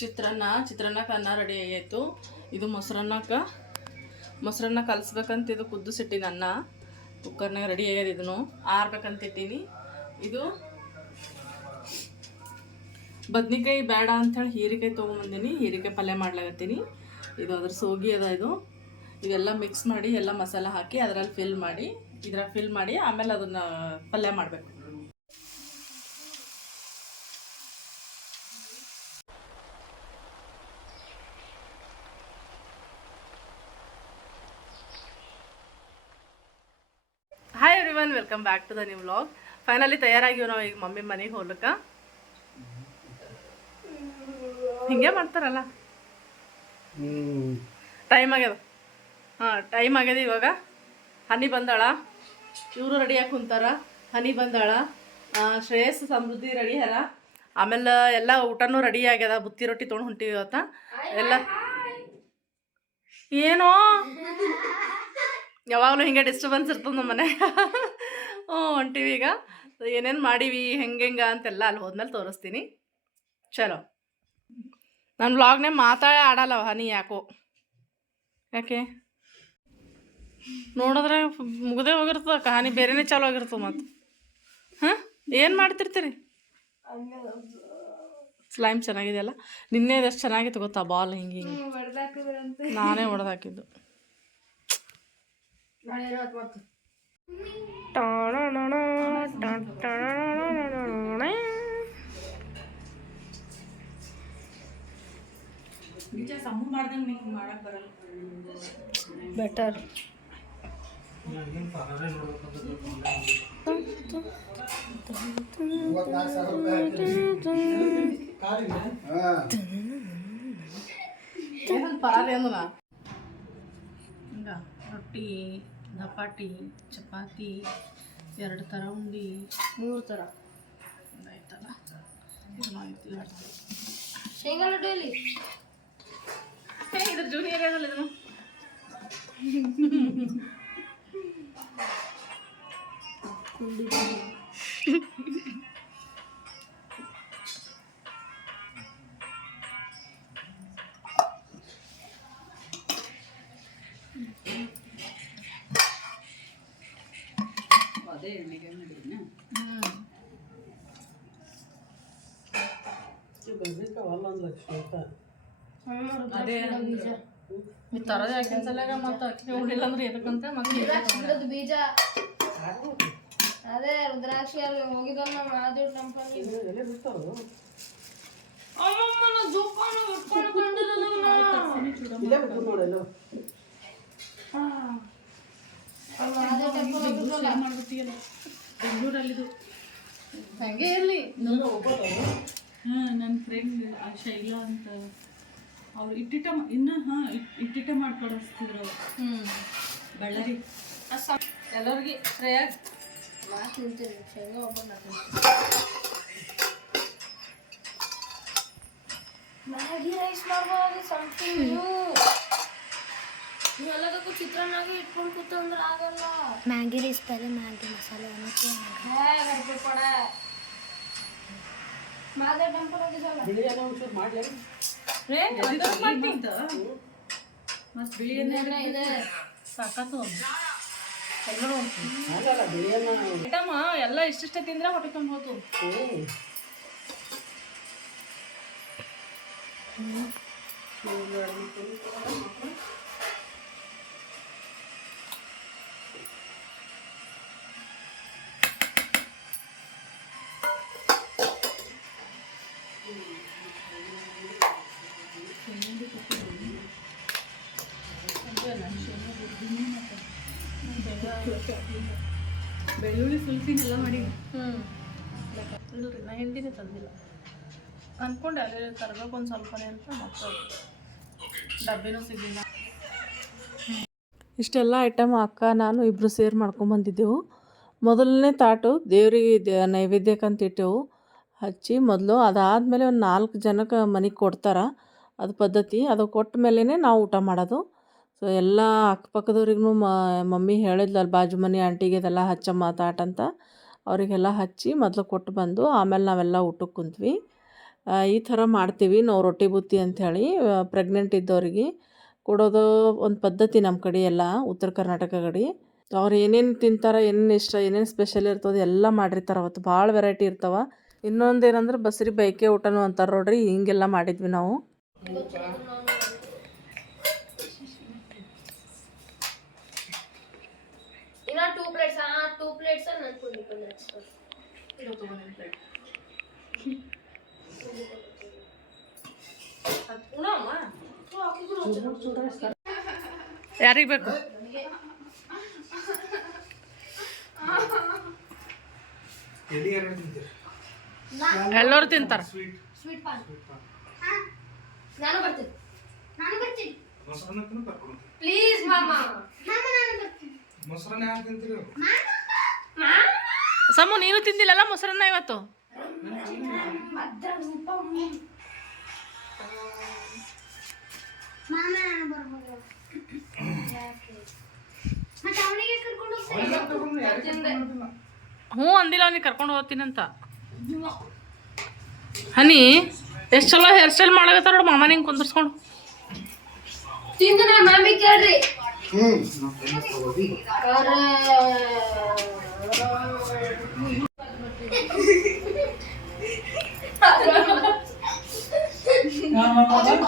ಚಿತ್ರಾನ್ನ ಚಿತ್ರಾನ್ನಕ್ಕೆ ಅನ್ನ ರೆಡಿ ಆಗೈತು. ಇದು ಮೊಸರನ್ನಕ್ಕ. ಮೊಸರನ್ನ ಕಲಿಸ್ಬೇಕಂತ ಇದು ಕುದಿಸಿಟ್ಟಿನಿ ಅನ್ನ. ಕುಕ್ಕರ್ನಾಗ ರೆಡಿ ಆಗ್ಯದ ಇದನ್ನು. ಆರ್ಬೇಕಂತ ಇಟ್ಟೀನಿ. ಇದು ಬದ್ನಿಕಾಯಿ ಬೇಡ ಅಂಥೇಳಿ ಹೀರಿಕಾಯಿ ತೊಗೊಂಬಂದೀನಿ. ಹೀರಿಕಾಯಿ ಪಲ್ಯ ಮಾಡ್ಲಾಗತ್ತೀನಿ ಇದು ಅದ್ರ ಸೋಗಿ ಅದ ಇದು. ಇವೆಲ್ಲ ಮಿಕ್ಸ್ ಮಾಡಿ ಎಲ್ಲ ಮಸಾಲ ಹಾಕಿ ಅದರಲ್ಲಿ ಫಿಲ್ ಮಾಡಿ, ಇದ್ರಾಗ ಫಿಲ್ ಮಾಡಿ ಆಮೇಲೆ ಅದನ್ನು ಪಲ್ಯ ಮಾಡಬೇಕು hi everyone welcome back to the new vlog finally ತಯಾರಾಗಿವ್ ನಾವು ಈಗ ಮಮ್ಮಿ ಮನೆಗೆ ಹೋಗ್ಲಿಕ್ಕೆ. ಹಿಂಗೆ ಮಾಡ್ತಾರಲ್ಲ. ಟೈಮ್ ಆಗ್ಯದ. ಹಾಂ ಟೈಮ್ ಆಗ್ಯದ ಇವಾಗ. ಹನಿ ಬಂದಾಳ. ಇವರು ರೆಡಿಯಾಗಿ ಕುಂತಾರ. ಹನಿ ಬಂದಾಳ. ಶ್ರೇಯಸ್ ಸಮೃದ್ಧಿ ರೆಡಿ ಹರ ಆಮೇಲೆ ಎಲ್ಲ ಊಟನೂ ರೆಡಿ ಆಗ್ಯದ. ಬುತ್ತಿ ರೊಟ್ಟಿ ತೊಗೊಂಡು ಹೊಂಟಿವಿ ಇವತ್ತ. ಎಲ್ಲ ಏನೋ? ಯಾವಾಗಲೂ ಹಿಂಗೆ ಡಿಸ್ಟರ್ಬೆನ್ಸ್ ಇರ್ತದ ನಮ್ಮ ಮನೆ. ಹ್ಞೂ ಹೊಂಟಿವಿ ಈಗ. ಏನೇನು ಮಾಡೀವಿ ಹೆಂಗೆ ಹೆಂಗೆ ಅಂತೆಲ್ಲ ಅಲ್ಲಿ ಹೋದ್ಮೇಲೆ ತೋರಿಸ್ತೀನಿ. ಚಲೋ. ನನ್ನ ವ್ಲಾಗ್ನೇ ಮಾತಾಡ ಆಡಲ್ಲ ಹನಿ ಯಾಕೋ? ಯಾಕೆ? ನೋಡಿದ್ರೆ ಮುಗ್ದೇ ಹೋಗಿರ್ತದ ಕಹಾನಿ ಬೇರೆನೇ ಚಾಲು ಆಗಿರ್ತದೆ ಮತ್ತು. ಹಾಂ? ಏನು ಮಾಡ್ತಿರ್ತೀರಿ? ಸ್ಲೈಮ್ ಚೆನ್ನಾಗಿದೆಯಲ್ಲ? ನಿನ್ನೆ ಎಷ್ಟು ಚೆನ್ನಾಗಿತ್ತು ಗೊತ್ತಾ? ಬಾಲ್ ಹಿಂಗೆ ಹಿಂಗೆ. ನಾನೇ ಹೊಡೆದು ಹಾಕಿದ್ದು ಬೆಟರ್ ಏನಂತ ಪರಾರಿ ಅಂದನ ಹಿಂಗ ರೊಟ್ಟಿ ದಪಾಟಿ ಚಪಾತಿ ಎರಡು ಥರ ಉಂಡಿ ಮೂರು ಥರ ಆಯ್ತಲ್ಲ ಇದು ಆಯ್ತು ಎರಡು ಥರ. ಶೇಂಗಾ ಲಡ್ಡು ಎಲ್ಲಿ ಏ, ಇದ್ರ ಜೂನಿಯರ್ ಏನಲ್ಲ ಇದನ್ನು ಅದೇ ಈ ಥರದೇ ಹಾಕಿನ್ಸಲ್ಲಾಗ ಮತ್ತೆ ಅಕ್ಕಿ ಉಳಿಲ್ಲ ಅಂದ್ರೆ ಎದಕ್ಕಂತ ಮತ್ತೆ ಬೀಜ. ಅದೇ ರುದ್ರಾಕ್ಷಿ ಅಲ್ಲಿ ಹೋಗಿದ್ದಲ್ಲ ಮಾದೇವ್ ಟೆಂಪಲ್ ಹೋಗಿದ್ವಲ್ಲ ಮಾಡ್ಬಿಟ್ಟಿಯಲ್ಲ ಬೆಂಗಳೂರಲ್ಲಿದು. ಹಂಗೆ ಇರ್ಲಿ. ಹಾಂ ನನ್ನ ಫ್ರೆಂಡ್ ಆ ಶೈಲಾ ಅಂತ. ಅವ್ರು ಇಟ್ಟಿಟ ಇನ್ನು ಹಾಂ ಇಟ್ಟಿಟ ಮಾಡ್ಕೊಡಿಸ್ತಿದ್ರು ಅವ್ರು. ಹ್ಞೂ ಬಳ್ಳಾರಿ. ಎಲ್ಲರಿಗೆ ಶ್ರೇಯಾಗ್ ಮಾತು ತಿಂತೀನಿ ಶೇಂಗಾ ಒಬ್ಬರು ಮ್ಯಾಗಿ ರೈಸ್ ಮಾಡ್ಬೋದು ಸಂಥಿಂಗ್ ಎಲ್ಲದಕ್ಕೂ ಚಿತ್ರಾನ್ನಾಗಿ ಇಟ್ಕೊಂಡು ಕೂತಂದ್ರೆ ಆಗಲ್ಲ. ಮ್ಯಾಗಿ ರೈಸ್ ಪहले ಮ್ಯಾಗಿ ಮಸಾಲೆ ಅನ್ನಕ್ಕೆ ಗಡ್ಬಡ್ ಕೊಡ ಮಾದೇ ಟೆಂಪಲ್ ಹೋಗಿದ್ದಲ್ಲ ಮತ್ತು ಬಿಳಿಯನ್ನೇ ಇದೆ ಸಾಕಾತು ಎಲ್ಲರೂ ಐಟಮ್ ಎಲ್ಲ ಇಷ್ಟ ತಿಂದ್ರೆ ಹೊಟ್ಟೆ ತುಂಬ ಹೋತು ಬೆಳ್ಳುಳ್ಳಿ ಸುಲ್ಸಿನೆಲ್ಲ ಮಾಡಿ. ಹ್ಞೂ ಇಲ್ಲರಿ ನಾ ಹಿಂದಿನೇ ತಂದಿಲ್ಲ. ಅಂದ್ಕೊಂಡೆ ಅದೇ ತರಬೇಕು ಒಂದು ಸ್ವಲ್ಪನೇ ಅಂತ ಮತ್ತೆ ಡಬ್ಬಿನೂ ಸಿಗಲಿಲ್ಲ. ಇಷ್ಟೆಲ್ಲ ಐಟಮ್ ಅಕ್ಕ ನಾನು ಇಬ್ಬರು ಸೇರ್ ಮಾಡ್ಕೊಂಡ್ಬಂದಿದ್ದೆವು ಮೊದಲನೇ ತಾಟು ದೇವರಿಗೆ ನೈವೇದ್ಯಕ್ಕಂತ ಇಟ್ಟೆವು. ಹಚ್ಚಿ ಮೊದಲು ಅದಾದಮೇಲೆ ಒಂದು ನಾಲ್ಕು ಜನಕ್ಕೆ ಮನೆಗೆ ಕೊಡ್ತಾರೆ ಅದು ಪದ್ಧತಿ. ಅದು ಕೊಟ್ಟ ಮೇಲೇ ನಾವು ಊಟ ಮಾಡೋದು. ಸೊ ಎಲ್ಲ ಅಕ್ಕಪಕ್ಕದವ್ರಿಗೂ ಮಮ್ಮಿ ಹೇಳಿದ್ಲು ಅಲ್ಲಿ ಬಾಜು ಮನೆ ಆಂಟಿಗೆ ಇದೆಲ್ಲ ಹಚ್ಚಮ್ಮ ತಾಟ್ ಅಂತ. ಅವರಿಗೆಲ್ಲ ಹಚ್ಚಿ ಮೊದಲು ಕೊಟ್ಟು ಬಂದು ಆಮೇಲೆ ನಾವೆಲ್ಲ ಊಟಕ್ಕೆ ಕುಂತ್ವಿ. ಈ ಥರ ಮಾಡ್ತೀವಿ ನಾವು ರೊಟ್ಟಿ ಬುತ್ತಿ ಅಂಥೇಳಿ ಪ್ರೆಗ್ನೆಂಟ್ ಇದ್ದವ್ರಿಗೆ ಕೊಡೋದು ಒಂದು ಪದ್ಧತಿ ನಮ್ಮ ಕಡೆ ಎಲ್ಲ, ಉತ್ತರ ಕರ್ನಾಟಕ ಕಡೆ ಅವ್ರು ಏನೇನು ತಿಂತಾರೆ, ಏನೇನು ಇಷ್ಟ, ಏನೇನು ಸ್ಪೆಷಲ್ ಇರ್ತದೆ ಎಲ್ಲ ಮಾಡಿರ್ತಾರೆ ಅವತ್ತು ಭಾಳ ವೆರೈಟಿ ಇರ್ತಾವೆ. ಇನ್ನೊಂದು ಏನಂದ್ರೆ ಬಸ್ರಿ ಬೈಕೆ ಊಟನೂ ಅಂತಾರೆ ನೋಡ್ರಿ ಹಿಂಗೆಲ್ಲ ಮಾಡಿದ್ವಿ ನಾವು. ಯಾರಿಗೆ ಬೇಕು? ಎಲ್ಲಿ ಆ ಟೂ ಎಲ್ಲರೂ ತಿಂತಾರ. ಸ್ವೀಟ್ ಪಾನ್ ನಾನು ಬರ್ತೀನಿ. ನಾನು ಬರ್ತೀನಿ. ಮೊಸರನ್ನ ಕರ್ಕೊಂಡು ಪ್ಲೀಸ್ ಮಾಮ. ಮೊಸರನ್ನ ಯಾಕೆ ತಿಂತೀರಿ ಸಮು ನೀನು ತಿಂದಿಲ್ಲಲ್ಲ ಮೊಸರನ್ನ ಇವತ್ತು? ಹ್ಞೂ ಅಂದಿಲ್ಲ ಅವ್ನಿಗೆ ಕರ್ಕೊಂಡು ಹೋಗ್ತೀನಂತ ಹನಿ ಎಷ್ಟು ಚಲೋ ಹೇರ್ ಸ್ಟೈಲ್ ಮಾಡಕತ್ತಾರ ನೋಡು ಮಾಮ ನಿಂಗೆ ಕುಂದರ್ಸ್ಕೊಂಡು. ತಿಂದು ನಾ ಮಾಮಿ ಕೇಳ್ರಿ.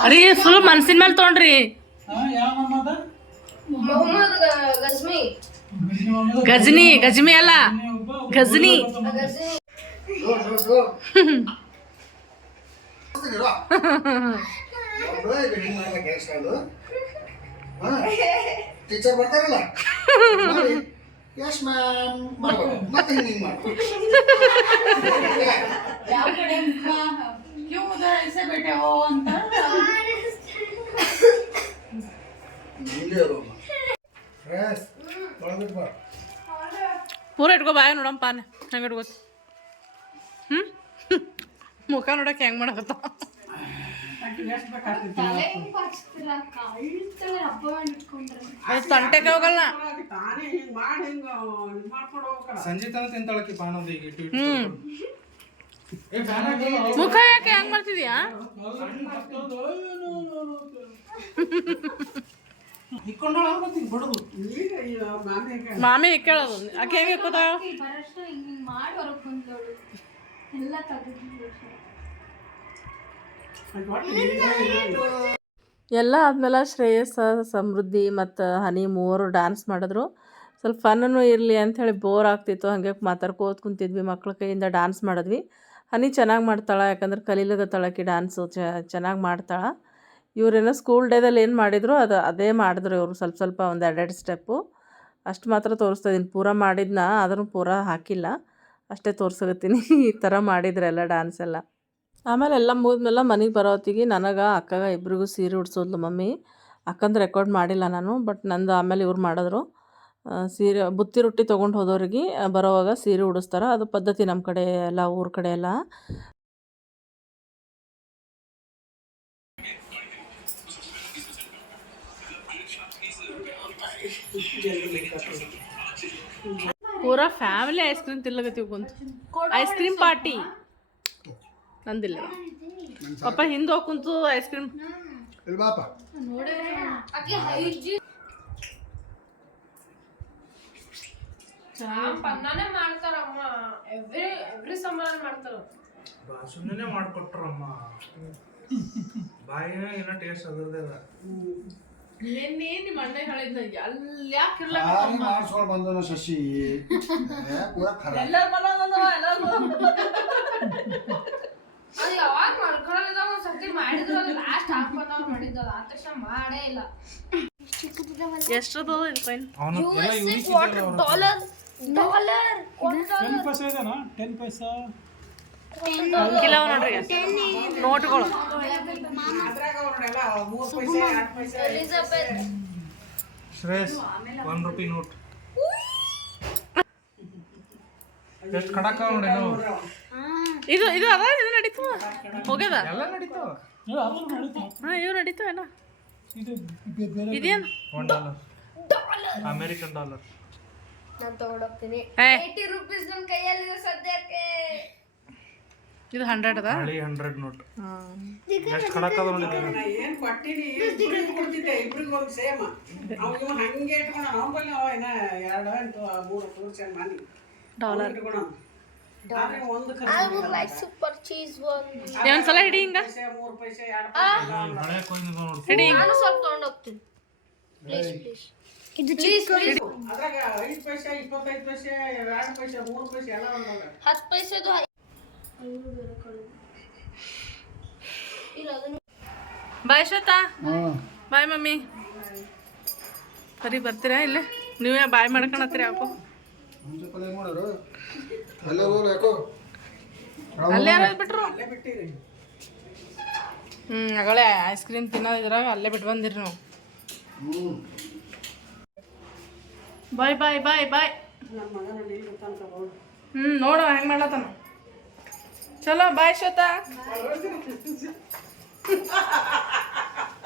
ಅರಿ ಫುಲ್ ಮನ್ಸಿನ ಮೇಲೆ ತೊಗೊಂಡ್ರಿ. ಗಜ್ನಿ ಗಜ್ಮಿ. ಗಜನಿ ಗಜ್ಮಿ ಅಲ್ಲ ಗಜನಿ. ಟೀಚರ್ ಬರ್ತಾರಲ್ಲ? ಯಶ್ ಮ್ಯಾಮ್ ಮಾಡ್ಬೋದು. ಮತ್ತೆ ಹಿಂಗೆ ಮಾಡ್ಬೋದು. ಯಾವ ಕಡೆ? ಕ್ಯೂ ಉದಾಹರಿಸೇ ಬೇಟೆ ಅಂತ. ಪೂರ ಇಟ್ಕೋ ಬಾಯ ನೋಡಮ್ಮ ಪಾನೆ. ಹೆಂಗೆ ಇಟ್ಕೋತಿ? ಮುಖ ನೋಡಕ್ಕೆ ಹೆಂಗೆ ಮಾಡಕತ್ತ. ತಂಟೆಗೆ ಹೋಗಲ್ಲ. ಸಂಜೆ ತನಕ ತಿಂತಾಳಕ್ಕೆ ಈಗ ಮುಖ ಯಾಕೆ ಹೆಂಗ್ ಮಾಡ್ತಿದ್ಯಾ? ಮಾಮಿ ಮಾಮಿ ಕೇಳೋದು ಆಕೆ ಹೆಂಗೆ ಬಂದೋಳು. ಎಲ್ಲ ತೆಗೆದು ಎಲ್ಲ ಆದ್ಮೇಲೆ ಶ್ರೇಯಸ್ ಸಮೃದ್ಧಿ ಮತ್ತು ಹನಿ ಮೂವರು ಡ್ಯಾನ್ಸ್ ಮಾಡಿದ್ರು. ಸ್ವಲ್ಪ ಫನ್ನೂ ಇರಲಿ ಅಂಥೇಳಿ ಬೋರ್ ಆಗ್ತಿತ್ತು. ಹಾಗೆ ಮಾತಾಡ್ಕೋತ ಕುಂತಿದ್ವಿ, ಮಕ್ಳ ಕೈಯಿಂದ ಡ್ಯಾನ್ಸ್ ಮಾಡಿದ್ವಿ. ಹನಿ ಚೆನ್ನಾಗಿ ಮಾಡ್ತಾಳೆ, ಯಾಕಂದ್ರೆ ಕಲೀಲಗತ್ತಾಳಕಿ ಡ್ಯಾನ್ಸು ಚೆನ್ನಾಗಿ ಮಾಡ್ತಾಳೆ. ಇವರೇನೋ ಸ್ಕೂಲ್ ಡೇದಲ್ಲಿ ಏನು ಮಾಡಿದ್ರು, ಅದು, ಅದೇ ಮಾಡಿದ್ರು ಇವರು ಸ್ವಲ್ಪ ಸ್ವಲ್ಪ ಒಂದು ಎರಡೆರಡು ಸ್ಟೆಪ್ಪು ಅಷ್ಟು ಮಾತ್ರ ತೋರಿಸ್ತಾ ಇದೀನಿ. ಪೂರ ಮಾಡಿದ್ನ, ಆದ್ರೂ ಪೂರ ಹಾಕಿಲ್ಲ. ಅಷ್ಟೇ ತೋರ್ಸಕತ್ತೀನಿ. ಈ ಥರ ಮಾಡಿದ್ರು ಎಲ್ಲ ಡ್ಯಾನ್ಸ್ ಎಲ್ಲ. ಆಮೇಲೆ ಎಲ್ಲ ಮುಗಿದ್ಮೇಲೆ ಮನೆಗೆ ಬರೋತ್ತಿಗೆ ನನಗೆ, ಅಕ್ಕಗ ಇಬ್ರಿಗೂ ಸೀರೆ ಉಡ್ಸೋದ್ಲು ಮಮ್ಮಿ. ಅಕ್ಕಂದು ರೆಕಾರ್ಡ್ ಮಾಡಿಲ್ಲ ನಾನು ಬಟ್ ನಂದು ಆಮೇಲೆ ಇವ್ರು ಮಾಡಿದ್ರು. ಸೀರೆ, ಬುತ್ತಿ ರೊಟ್ಟಿ ತೊಗೊಂಡು ಹೋದವ್ರಿಗೆ ಬರೋವಾಗ ಸೀರೆ ಉಡಿಸ್ತಾರೆ. ಅದು ಪದ್ಧತಿ ನಮ್ಮ ಕಡೆ ಎಲ್ಲ, ಊರ ಕಡೆ ಎಲ್ಲ. ಪೂರಾ ಫ್ಯಾಮಿಲಿ ಐಸ್ ಕ್ರೀಮ್ ತಿನ್ಲಕತ್ತೀವಿ ಕುಂತು. ಐಸ್ ಕ್ರೀಮ್ ಪಾರ್ಟಿ ನಂದಿಲ್ಲ. ಪಾಪ ಹಿಂದೆ ಹೋಗಿ ಕುಂತು ಐಸ್ ಕ್ರೀಮ್ ಇಲ್ಲಿ ಪನ್ನಾನೆ ಮಾಡ್ತಾರಮ್ಮ. ಎವ್ರಿ ಎವ್ರಿ ಸಮ್ಮರ್ ಮಾಡ್ತಾರ. ಬಾಸುನೇ ಮಾಡ್ಕೊಟ್ರಮ್ಮ. ಬಾಯಿನ ಏನೋ ಟೇಸ್ಟ್ ಅದರದೇ ಅದ. ನಿನ್ನೆ ನಿಮ್ಮ ಅಣ್ಣ ಹೇಳಿದ್ದ ಅಲ್ಲಿ ಯಾಕೆ ಮಾಡಿಸ್ಕೊಂಡು ಬಂದನು ಶಶಿ? ಏ, ಪೂರ ಖರ ಎಲ್ಲರ ಮನ ಎಲ್ಲರೂ ಅದು ಯಾವಾಗ ಮಾಡ್ಕೊಳಲ್ಲ ಒಂದ್ ಸರ್ತಿ ಮಾಡಿದ್ರಲ್ಲ ಲಾಸ್ಟ್ ಹಾಕೊಂಡ್ ಮಾಡಿದ್ದಲ್ಲ ಆ ತಕ್ಷಣ ಮಾಡೇ ಇಲ್ಲ ಎಷ್ಟದು ಇದು ಫೈನ್ ಅವನು ಎಲ್ಲ ಯೂನಿಕ್ ಡಾಲರ್ ಡಾಲರ್ ಕಿಲೋ ನೋಡ್ರಿ. ನೋಟ್ಗಳು ಅದ್ರಾಗ ಅವ್ರನ್ನೆಲ್ಲ ಮೂರ್ ಪೈಸೆ ಶ್ರೇಯಸ್ ಒನ್ ರುಪಿ ನೋಟ್ ಎಷ್ಟು ಖಡಕ್ ನೋಡಿ ಇದು ಇದು ಅದ ಇದು ನಡೀತು? ಹೋಗ್ಯದ? ಎಲ್ಲ ಹಾಂ ಇವು ನಡೀತು ಏನ? ಇದೇನು ಒನ್ ಡಾಲರ್ ಅಮೇರಿಕನ್ ಡಾಲರ್. ನಾನು ತಗೊಂಡೋಗ್ತೀನಿ. ಏ. ಏಯ್ಟಿ ರುಪೀಸ್ ನನ್ನ ಕೈಯಲ್ಲಿದೆ ಸದ್ಯಕ್ಕೆ. ಇದು ಹಂಡ್ರೆಡ್ ಅದ? ಹಳಿ ಹಂಡ್ರೆಡ್ ನೋಟ್ ಹಾಂ. ಎಷ್ಟು ಖಡಕ್ ಅದ ನೋಡಿ ದೇವ್ರು. ನಾ ಏನ್ ಕೊಟ್ಟಿನಿ ಇಬ್ರಿಗೆ ಕೊಡ್ತಿದ್ದೆ ಇಬ್ರಿಗೂ ಒಂದು ಸೇಮ್ ಅವ್ ಇವ ಹಂಗೆ ಇಟ್ಕೊಂಡ ಅವ ಏನ ಎರಡು ಮೂರು ಮನಿ. ಡಾಲರ್ ಇಟ್ಕೊಂಡ ಸೂಪರ್ ಚೀಸ್ ಒಂದು ಒಂದ್ಸಲ ಹಿಡಿ ಹಿಂಗ. ಹಿಡಿ ನಾನು ಸ್ವಲ್ಪ ತೊಗೊಂಡೋಗ್ತೀನಿ. ಪ್ಲೀಸ್ ಪ್ಲೀಸ್ ಇದು ಪ್ಲೀಸ್ ಅದ್ರಾಗ ಐದು ಪೈಸೆ ಇಪ್ಪತ್ತೈದು ಪೈಸೆ 2 ಪೈಸೆ ಮೂರು ಪೈಸೆ ಎಲ್ಲ ಒಂದಾಗ ಹತ್ತು ಪೈಸೆದು ಇಲ್ಲ ಅದನ್ನು ಬಾಯ್ ಶ್ವೇತಾ. ಹಾಂ ಬಾಯ್ ಮಮ್ಮಿ. ಸರಿ ಬರ್ತೀರಾ ಇಲ್ಲ? ನೀವೇ ಬಾಯ್ ಮಾಡ್ಕೊಳತ್ತೀರಿ ಯಾಕೋ ಹೋಗ್ಲಿ ಯಾಕೋ? ಅಲ್ಲೇ ಯಾರು ಬಿಟ್ರು. ಅಲ್ಲೇ ಬಿಟ್ಟಿರಿ. ಹ್ಞೂ ಅಗಳೇ ಐಸ್ ಕ್ರೀಮ್ ತಿನ್ನೋದ್ರಾಗ ಅಲ್ಲೇ ಬಿಟ್ಟು ಬಂದಿರಿ ನಾವು. ಬಾಯ್ ಬಾಯ್ ಬಾಯ್ ಬಾಯ್. ಹ್ಞೂ ನೋಡು ಹೆಂಗೆ ಮಾಡ್ಲತ್ತಾನ. ಚಲೋ ಬಾಯ್ ಶ್ವೇತಾ.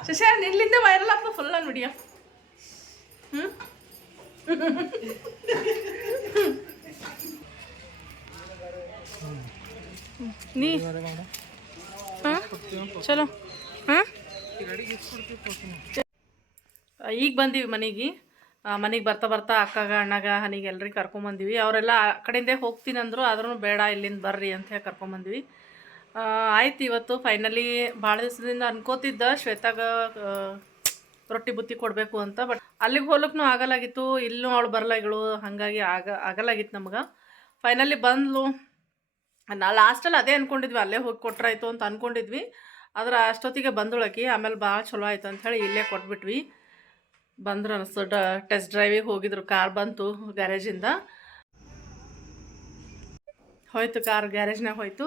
ಶಶಾ ನಿಲ್ಲಿಂದ ವೈರಲ್ ಆಗ್ತದೆ ಫುಲ್ ನನ್ನ ವಿಡಿಯೋ ಹ್ಞೂ ನೀ? ಹಾಂ? ಚಲೋ. ಹಾಂ? ಈಗ ಬಂದೀವಿ ಮನೆಗೆ. ಮನೆಗೆ ಬರ್ತಾ ಬರ್ತಾ ಅಕ್ಕಗ ಅಣ್ಣಗ, ಹನಿಗೆ ಎಲ್ರಿಗೆ ಕರ್ಕೊಂಬಂದಿವಿ ಅವರೆಲ್ಲ ಆ ಕಡೆಯಿಂದೇ ಹೋಗ್ತೀನಿ ಅಂದರು ಆದ್ರೂ ಬೇಡ, ಇಲ್ಲಿಂದ ಬರ್ರಿ ಅಂತ ಹೇಳಿ ಕರ್ಕೊಂಬಂದ್ವಿ ಆಯ್ತು ಇವತ್ತು. ಫೈನಲಿ ಭಾಳ ದಿವಸದಿಂದ ಅನ್ಕೋತಿದ್ದ, ಶ್ವೇತಾಗ ರೊಟ್ಟಿ ಬುತ್ತಿ ಕೊಡಬೇಕು ಅಂತ. ಬಟ್ ಅಲ್ಲಿಗೆ ಹೋಗ್ಲಕ್ಕೂ ಆಗಲಾಗಿತ್ತು. ಇಲ್ಲೂ ಅವಳು ಬರಲಾಗಿಳು ಹಾಗಾಗಿ ಆಗ, ಆಗಲಾಗಿತ್ತು ನಮ್ಗೆ. ಫೈನಲಿ ಬಂದ್ಲು. ನಾ ಲಾಸ್ಟಲ್ಲಿ ಅದೇ ಅಂದ್ಕೊಂಡಿದ್ವಿ ಅಲ್ಲೇ ಹೋಗಿ ಕೊಟ್ರಾಯ್ತು ಅಂತ ಅಂದ್ಕೊಂಡಿದ್ವಿ ಆದ್ರೆ ಅಷ್ಟೊತ್ತಿಗೆ ಬಂದೊಳಕಿ ಆಮೇಲೆ ಭಾಳ ಚಲೋ ಆಯ್ತು ಅಂಥೇಳಿ ಇಲ್ಲೇ ಕೊಟ್ಬಿಟ್ವಿ. ಬಂದ್ರು ಅನಿಸ್ತು ಡ ಟೆಸ್ಟ್ ಡ್ರೈವಿಗೆ ಹೋಗಿದ್ರು, ಕಾರ್ ಬಂತು ಗ್ಯಾರೇಜಿಂದ. ಹೋಯ್ತು ಕಾರ್ ಗ್ಯಾರೇಜ್ನಾಗ ಹೋಯ್ತು.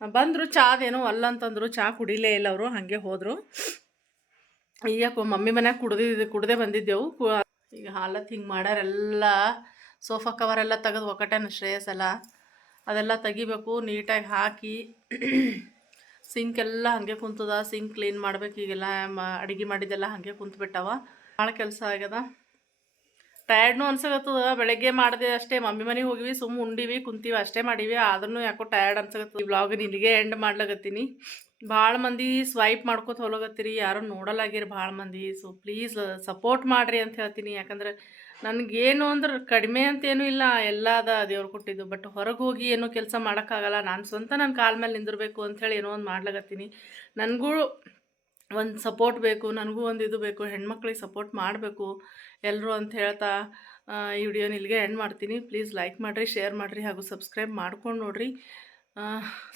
ಬಂದರು ಚಾದೇನೋ ಅಲ್ಲಂತಂದ್ರು ಚಹಾ ಕುಡಿಲೇ ಇಲ್ಲ ಅವರು, ಹಾಗೆ ಹೋದರು. ಈಗ ಮಮ್ಮಿ ಮನ್ಯಾಗ ಕುಡ್ದಿದ್ದು ಕುಡ್ದೇ ಬಂದಿದ್ದೆವು. ಈಗ ಹಾಲತ್ತು ಹಿಂಗೆ ಮಾಡ್ಯಾರೆಲ್ಲ ಸೋಫಾ ಕವರೆಲ್ಲ ತೆಗೆದು ಒಕ್ಕಟೇನು ಶ್ರೇಯಸ್ ಎಲ್ಲ. ಅದೆಲ್ಲ ತೆಗಿಬೇಕು, ನೀಟಾಗಿ ಹಾಕಿ ಸಿಂಕ್ ಎಲ್ಲ ಹಾಗೆ ಕುಂತದ ಸಿಂಕ್ ಕ್ಲೀನ್ ಮಾಡ್ಬೇಕು. ಈಗೆಲ್ಲ ಅಡಿಗೆ ಮಾಡಿದ್ದೆಲ್ಲ ಹಾಗೆ ಕುಂತ್ಬಿಟ್ಟವ. ಭಾಳ ಕೆಲಸ ಆಗ್ಯದ. ಟಯರ್ಡ್ನು ಅನ್ಸಕತ್ತದ, ಬೆಳಗ್ಗೆ ಮಾಡಿದೆ ಅಷ್ಟೇ. ಮಮ್ಮಿ ಮನೆಗೆ ಹೋಗಿವಿ ಸುಮ್ಮ ಉಂಡಿವಿ, ಕುಂತೀವಿ, ಅಷ್ಟೇ ಮಾಡೀವಿ. ಆದ್ರೂ ಯಾಕೋ ಟಯರ್ಡ್ ಈ ಬ್ಲಾಗ್ ಇಲ್ಲಿಗೆ ಎಂಡ್ ಮಾಡ್ಲಾಗತ್ತೀನಿ ಭಾಳ ಮಂದಿ ಸ್ವೈಪ್ ಮಾಡ್ಕೊತ ಹೋಗ್ಲಾಗತ್ತೀರಿ ಯಾರು ನೋಡಲಾಗಿರಿ ಭಾಳ ಮಂದಿ. ಸೊ ಪ್ಲೀಸ್ ಸಪೋರ್ಟ್ ಮಾಡಿರಿ ಅಂತ ಹೇಳ್ತೀನಿ. ಯಾಕಂದ್ರೆ ನನಗೇನು ಅಂದ್ರೆ ಕಡಿಮೆ ಅಂತೇನೂ ಇಲ್ಲ ಎಲ್ಲ ಅದ ದೇವ್ರು ಕೊಟ್ಟಿದ್ದು. ಬಟ್ ಹೊರಗೆ ಹೋಗಿ ಏನೂ ಕೆಲಸ ಮಾಡೋಕ್ಕಾಗಲ್ಲ. ನಾನು ಸ್ವಂತ ನನ್ನ ಕಾಲ ಮೇಲೆ ನಿಂದಿರಬೇಕು ಅಂಥೇಳಿ ಏನೋ ಒಂದು ಮಾಡ್ಲಾಗತ್ತೀನಿ ನನಗೂ ಒಂದು ಸಪೋರ್ಟ್ ಬೇಕು, ನನಗೂ ಒಂದು ಇದು ಬೇಕು, ಹೆಣ್ಮಕ್ಳಿಗೆ ಸಪೋರ್ಟ್ ಮಾಡಬೇಕು ಎಲ್ಲರೂ ಅಂತ ಹೇಳ್ತಾ ಈ ವಿಡಿಯೋನ ಇಲ್ಲಿಗೆ ಎಂಡ್ ಮಾಡ್ತೀನಿ. ಪ್ಲೀಸ್ ಲೈಕ್ ಮಾಡಿರಿ ಶೇರ್ ಮಾಡಿರಿ ಹಾಗೂ ಸಬ್ಸ್ಕ್ರೈಬ್ ಮಾಡ್ಕೊಂಡು ನೋಡಿರಿ.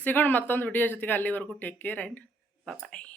ಸಿಗೋಣ ಮತ್ತೊಂದು ವಿಡಿಯೋ ಜೊತೆಗೆ ಅಲ್ಲಿವರೆಗೂ ಟೇಕ್ ಕೇರ್ ಆ್ಯಂಡ್ ಬಾಯ್